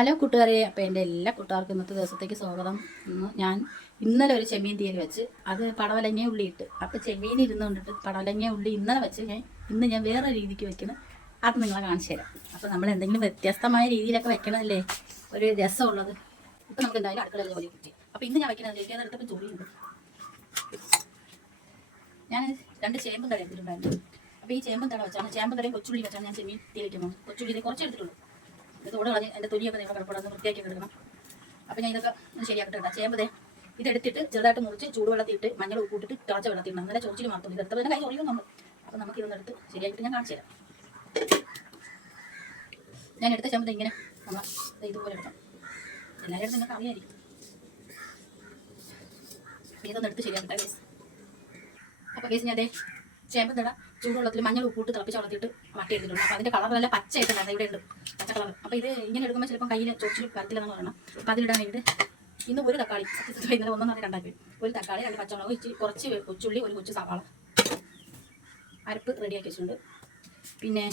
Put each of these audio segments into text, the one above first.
Hello കൂട്ടുകാരെ, അപ്പോൾ എൻ്റെ എല്ലാ കൂട്ടുകാർക്കും ഇന്നത്തെ ദിവസത്തേക്ക് സ്വാഗതം. ഞാൻ ഇന്നലെ ഒരു ചെമ്മീൻ തീയൽ വെച്ച് അത് പടവലങ്ങ ഉള്ളി ഇട്ട്, അപ്പോൾ ചെമ്മീൻ ഇരുന്നുകൊണ്ടിട്ട് പടവലങ്ങ ഉള്ളി ഇന്നലെ വെച്ച് ഇന്ന് ഞാൻ വേറെ രീതിക്ക് വെക്കണം. അത് നിങ്ങളെ കാണിച്ചു തരാം. അപ്പോൾ നമ്മൾ എന്തെങ്കിലും വ്യത്യസ്തമായ രീതിയിലൊക്കെ വെക്കണമല്ലേ ഒരു രസമുള്ളത്. ഇപ്പം നമുക്ക് എന്തായാലും അടുക്കളയിൽ ജോലി കിട്ടി. അപ്പോൾ ഇന്ന് ഞാൻ വെക്കുന്നത് എനിക്ക് എടുത്തപ്പോൾ ജോലിയുണ്ട്. ഞാൻ 2 ചേമ്പും തട എടുത്തിട്ടുണ്ടായിരുന്നു. അപ്പോൾ ഈ ചേമ്പും തട വെച്ചാണ്, ചേമ്പും തടയും കൊച്ചുള്ളി വെച്ചാണ് ഞാൻ ചെമ്മീൻ തീ വയ്ക്കുന്നത്. കൊച്ചുള്ളി കുറച്ച് എടുത്തിട്ടുള്ളൂ. ഇതോടെ കളഞ്ഞ് എൻ്റെ തൊലിയൊക്കെ നിങ്ങൾ കിടപ്പുള്ളത് വൃത്തിയാക്കി എടുക്കണം. അപ്പോൾ ഞാൻ ഇതൊക്കെ ശരിയാക്കിട്ട് ഇടാം. ചേമ്പതേ ഇതെടുത്തിട്ട് ചെറുതായിട്ട് മുറിച്ച് ചൂടുവെള്ളത്തിൽ ഇട്ട് മഞ്ഞൾ ഉപ്പിട്ടിട്ട് തിളച്ച വെള്ളത്തിൽ ഇടണം. നല്ല ചോച്ചിൽ മാത്രം ഇത് എടുത്തപ്പോൾ തന്നെ കൈ ഒറിയും നമ്മൾ. അപ്പോൾ നമുക്ക് ഇതൊന്നും എടുത്ത് ശരിയാക്കിയിട്ട് ഞാൻ കാണിച്ചു തരാം. ഞാൻ എടുത്ത ചേമ്പത് ഇങ്ങനെ നമ്മൾ ഇതുപോലെ എടുക്കാം. എല്ലാവരും അടുത്ത് നിങ്ങൾക്ക് അറിയായിരിക്കും. ഇതൊന്നും എടുത്ത് ശരിയാക്കട്ടെ കേസ്. അപ്പോൾ കേസ് ഞാൻ അതേ ചേമ്പ് തട ചൂടുവെള്ളത്തിൽ മഞ്ഞൾ ഉപ്പിട്ട് തിളപ്പിച്ച് വളർത്തിയിട്ട് വട്ടി എടുത്തിട്ടുണ്ട്. അപ്പോൾ അതിൻ്റെ കളർ നല്ല പച്ചയായിട്ടുണ്ടായിരുന്നു. ഇവിടെ ഉണ്ട് പച്ച കളർ. അപ്പോൾ ഇത് ഇങ്ങനെ എടുക്കുമ്പോൾ ചിലപ്പോൾ കയ്യിൽ ചോച്ചിൽ വരത്തില്ലെന്ന് പറയണം. അപ്പോൾ അതിലിടാൻ വേണ്ടിയിട്ട് ഇന്ന് ഒരു തക്കാളി ഇന്നലെ 1 2 ഒരു തക്കാളി 2 പച്ചമുളക് ഇച്ചിരി കുറച്ച് കൊച്ചുള്ളി ഒരു കൊച്ചു സവാള അരപ്പ് റെഡിയാക്കി വെച്ചിട്ടുണ്ട്. പിന്നെ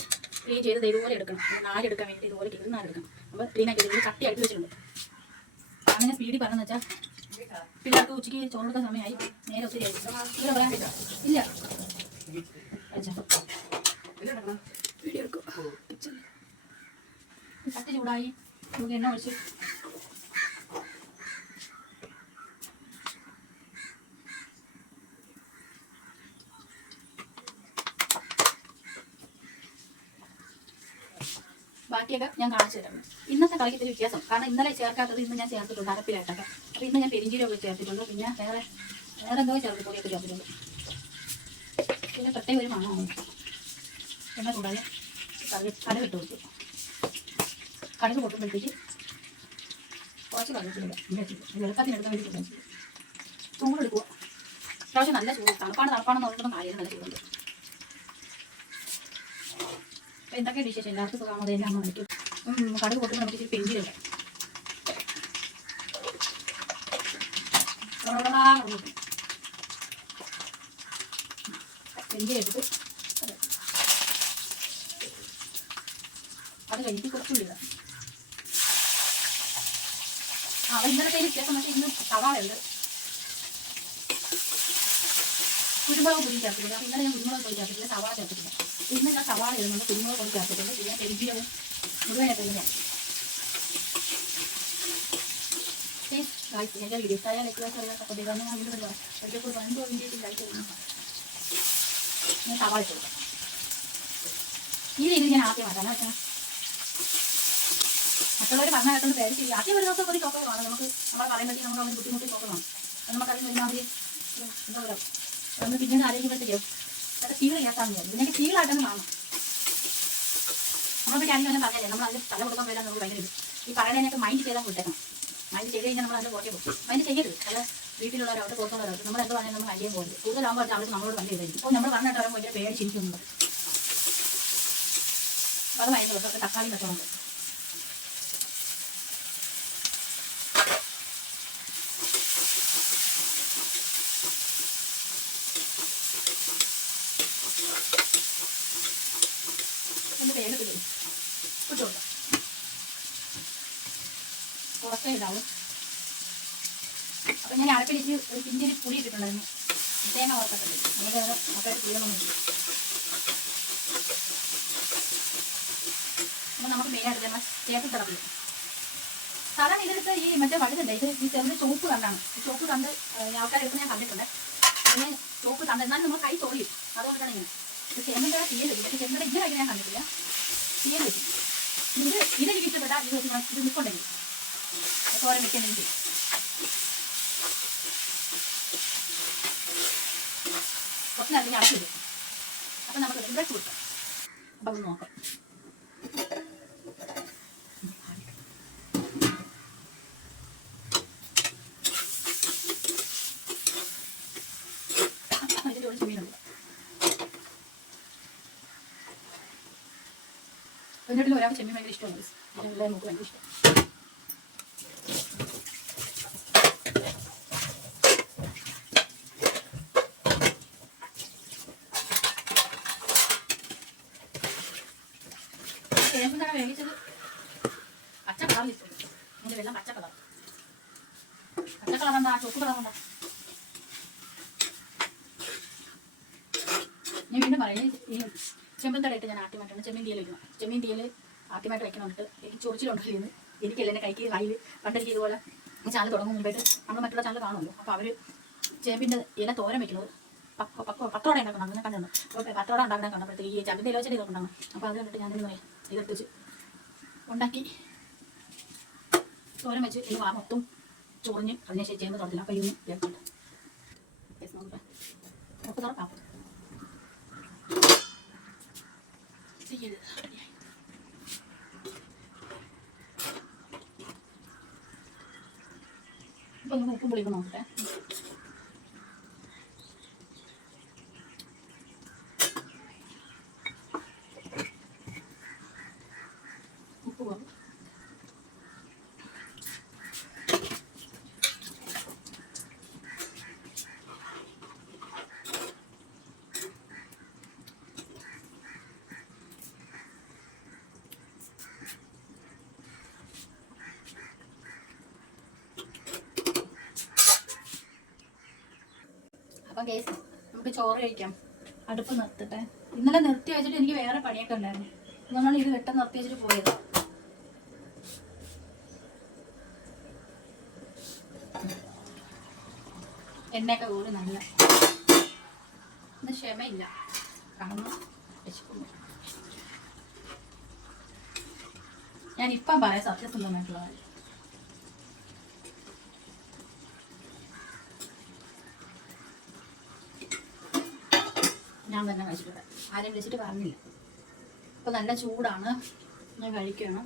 ക്ലീൻ ചെയ്ത് ഇതുപോലെ എടുക്കണം. നാലെടുക്കാൻ വേണ്ടി ഇതുപോലെ ക്ലീൻ നാലെടുക്കണം. അപ്പോൾ ക്ലീനാക്കി ഇത് കട്ടിയായിട്ട് വെച്ചിട്ടുണ്ട്. അങ്ങനെ സ്പീഡിൽ പറഞ്ഞെന്ന് വെച്ചാൽ പിള്ളേർക്ക് ഉച്ചയ്ക്ക് ചോറെടുക്കാൻ സമയമായി. നേരെ ഒത്തിരി ആയി പറയാൻ ഇല്ല കത്തി ചൂടായി നമുക്ക് എണ്ണ ഒഴിച്ച് ബാക്കിയൊക്കെ ഞാൻ കാണിച്ചു തരാം. ഇന്നത്തെ കളിക്ക് ഇത്തിരി വ്യത്യാസം, കാരണം ഇന്നലെ ചേർക്കാത്തത് ഇന്ന് ഞാൻ ചേർത്തിട്ടുണ്ട് അരപ്പിലായിട്ടൊക്കെ. അപ്പോൾ ഇന്ന് ഞാൻ പെരിഞ്ചീരകമൊക്കെ ചേർത്തിട്ടുണ്ട്. പിന്നെ വേറെ എന്തോ ചേർത്തിപ്പൊടിയൊക്കെ ചേർത്തിട്ടുണ്ട്. പിന്നെ പ്രത്യേക ഒരു മണമാണ്. എണ്ണ ചൂടാതെ കടുക് ഇട്ട് കൊടുത്തു. കടുക് പൊട്ടുമ്പോഴത്തേക്ക് കുറച്ച് കറിവേപ്പില വെളുപ്പത്തിനെടുക്കാൻ വേണ്ടി കൊടുക്കാൻ ചൂടെടുക്കുക. പ്രാവശ്യം നല്ല ചൂട്, തണുപ്പാണെന്ന് നോക്കിയിട്ടും കാര്യം നല്ല ചൂടുണ്ട്. അപ്പോൾ എന്തൊക്കെ ഡിഷസ് എല്ലാവർക്കും സുഖമാണോ എല്ലാം വന്നിട്ട് കടുക് പൊട്ടുമ്പോൾ നമുക്ക് ഇച്ചിരി പെരിഞ്ചീരകം എടുത്ത് അത് കഴിഞ്ഞിട്ട് കുറച്ചുള്ളി ഇടാം. ഇന്നലത്തെ വ്യത്യാസം പക്ഷേ ഇന്ന് സവാളയുണ്ട്. കുരുമുളക് പൊടി ചേർത്തിട്ടുണ്ട്. അപ്പോൾ ഇന്നലെ ഞാൻ കുരുമുളക് പൊടി ചേർത്തിട്ടില്ല, സവാള ചേർത്തിട്ടില്ല. ഇന്ന് ഞാൻ സവാള ഇടുന്നുണ്ട്, കുരുമുളക് പൊടി ചേർത്തിട്ടുണ്ട്. പിന്നെ പെരിഞ്ചീരകവും മുഴുവനായിട്ട് ഞാൻ എൻ്റെ വീഡിയോ ഇഷ്ടമായ ഞാൻ സവാള ഇട്ട് കൊടുക്കാം. ഈ രീതിയിൽ ഞാൻ ആദ്യം മാറ്റാം. വെച്ചാൽ മറ്റുള്ളവർ പറഞ്ഞ കേട്ടൊന്ന് പേടിച്ച് ആദ്യം ഒരു ദിവസം ഒരു ചോക്കമാണ് നമുക്ക് നമ്മൾ പറയുമ്പോഴത്തേക്ക് നമുക്ക് അവർ ബുദ്ധിമുട്ടി ചോക്കമാണ്. അത് നമുക്കറിയാൻ ഒരുമാതിരി എന്താ പറയുക, അതൊന്ന് പിന്നീട് ആലോചിക്കുമ്പോഴത്തേക്കും അതൊക്കെ തീവ്രയാക്കാൻ മതി. ഇതിനൊക്കെ തീവ്രമായിട്ടൊന്ന് കാണണം. നമ്മളിപ്പോൾ കാര്യം തന്നെ പറഞ്ഞാലേ നമ്മൾ അതിന് തല കൊടുക്കാൻ പോയാൽ നമുക്ക് ഭയങ്കര ഈ പറയുന്നതിനൊക്കെ മൈൻഡ് ചെയ്താൽ വിട്ടേക്കണം. മൈൻഡ് ചെയ്ത് കഴിഞ്ഞാൽ നമ്മൾ അതിൻ്റെ പുറകെ പോകും. മൈൻഡ് ചെയ്യരുത്. അല്ല വീട്ടിലുള്ളവരവരുടെ പുറത്തുള്ളവരവർക്ക് നമ്മൾ എന്ത് പറഞ്ഞാൽ നമ്മൾ അടിയാൻ പോകുന്നത് കൂടുതലാകുമ്പോൾ അവർക്ക് നമ്മളോട് വണ്ടി ചെയ്തായിരിക്കും. ഇപ്പോൾ നമ്മൾ പറഞ്ഞിട്ട് പറയുമ്പോൾ ഭയങ്കര പേടിച്ചിരിക്കുന്നുണ്ട്. അത് മൈൻഡ് കൊടുക്കും. തക്കാളി വെച്ചോണ്ട് ഒന്ന് വേഗത്തിൽ ഇട്ട് കൊടുക്കാം. കുറച്ചേ ഇടാവും. അപ്പം ഞാൻ അരപ്പിടിച്ച് ഒരു പിഞ്ചിരി പുളി ഇട്ടിട്ടുണ്ടായിരുന്നു. തേങ്ങ വറുത്തിട്ടുണ്ട്. നമുക്ക് വേറെ മക്കളായിട്ട് പുളിയൊന്നുമില്ല. അപ്പം നമുക്ക് മെയിനായിട്ട് നമ്മൾ ചേർത്ത് തിളപ്പിക്കും. സാധാരണ ഇതിലത്തെ ഈ മറ്റേ വഴുതല്ല, ഇത് ഈ ചെറിയ ചോപ്പ് കണ്ടാണ്. ഈ ചോപ്പ് കണ്ട് ആൾക്കാരെടുത്ത് ഞാൻ കണ്ടിട്ടുണ്ട്. അങ്ങനെ ചോപ്പ് കണ്ട് എന്നാലും നമ്മൾ കൈ തൊറിയും. അതുകൊണ്ടാണ് ഇങ്ങനെ ചേമ്പൻ്റെ തീയൽ വെക്കും. പക്ഷേ ചേമ്പൻ്റെ ഇങ്ങനെ കഴിക്കാൻ ഞാൻ കണ്ടിട്ടില്ല. തീയൽ വെക്കും. ഇതെനിക്ക് ഇഷ്ടപ്പെട്ടാൽ ഇത് നിൽക്കുന്നുണ്ടെങ്കിൽ തോരൻ വെക്കുന്നെങ്കിൽ കുറച്ച് നേരത്തെ ഞാൻ അടച്ചിടും. അപ്പം നമുക്ക് ബ്രഷ് കൊടുക്കാം. അപ്പം അത് നോക്കാം. ഇതിൻ്റെ ഒരു ചെമ്മീനുണ്ട്. എന്നിട്ട് ഒരാൾക്ക് ചെമ്മീൻ ഭയങ്കര ഇഷ്ടമാണ്. എല്ലാവരും നമുക്ക് ഭയങ്കര ഇഷ്ടം. ചേമ്പ് വേവിച്ചത് പച്ച കളർ കളറിൽ ഇട്ടു. അതിൻ്റെ വെള്ളം പച്ച കളർ. പച്ച കളറുണ്ടാ, ചുവപ്പ് കളറുണ്ടാ. ഞാൻ വീണ്ടും പറയാം, ഈ ചെമ്പൻ തടയിട്ട് ഞാൻ ആദ്യമായിട്ടാണ് ചെമ്മീൻ തീയൽ വയ്ക്കുന്നത്. ചെമ്മീൻ തീയൽ ആദ്യമായിട്ട് വെക്കണമെന്നിട്ട് എനിക്ക് ചൊറിച്ചിലുണ്ടായിരുന്നു. എനിക്കല്ല എൻ്റെ കൈക്ക് കയ്യിൽ പണ്ടെനിക്ക് ഇതുപോലെ ഈ ചാനൽ തുടങ്ങും മുമ്പായിട്ട് നമ്മൾ മറ്റുള്ള ചാനൽ കാണുമല്ലോ. അപ്പോൾ അവർ ചേമ്പിൻ്റെ ഇല തോരൻ വയ്ക്കുന്നത് പത്തോടെ ഉണ്ടാക്കണം. അങ്ങനെ കണ്ടിരുന്നു. അപ്പോൾ പത്തോടെ ഉണ്ടാക്കാൻ കണ്ടപ്പോഴത്തേക്ക് ഈ ചമ്പിൻ്റെ ഇല വെച്ചിട്ട് ഇതൊക്കെ ഉണ്ടാകും. അപ്പോൾ അത് കണ്ടിട്ട് ഞാൻ ഇന്ന് ഇതെടുത്ത് വെച്ച് ഉണ്ടാക്കി തോരൻ വെച്ച് ഇത് മൊത്തം ചൊറിഞ്ഞ് അതിനുശേഷം ചേമ്പ് തുറത്തില്ല. അപ്പോൾ ഇതൊന്ന് വേർത്തിട്ട് ഉപ്പ് തുറക്കാം. ഇപ്പൊ നമുക്ക് ഉപ്പ് പുളിയൊക്കെ നോക്കട്ടെ. ഉപ്പ് കുറവ്. അപ്പം കേസ് നമുക്ക് ചോറ് കഴിക്കാം. അടുപ്പ് നിർത്തിട്ടെ. ഇന്നലെ നിർത്തി വെച്ചിട്ട് എനിക്ക് വേറെ പണിയൊക്കെ ഉണ്ടായിരുന്നു. അതുകൊണ്ടാണ് ഇത് വെട്ടം നിർത്തി വെച്ചിട്ട് പോയത്. എണ്ണയൊക്കെ കൂടി നല്ല ഇന്ന് ക്ഷമയില്ല. കാരണം ഞാനിപ്പം പറയാം സത്യസന്ധമായിട്ടുള്ള കാര്യം. ഞാൻ തന്നെ കഴിച്ചിട്ട് ആരെയും വിളിച്ചിട്ട് പറഞ്ഞില്ല. അപ്പോൾ നല്ല ചൂടാണ്, ഞാൻ കഴിക്കണം.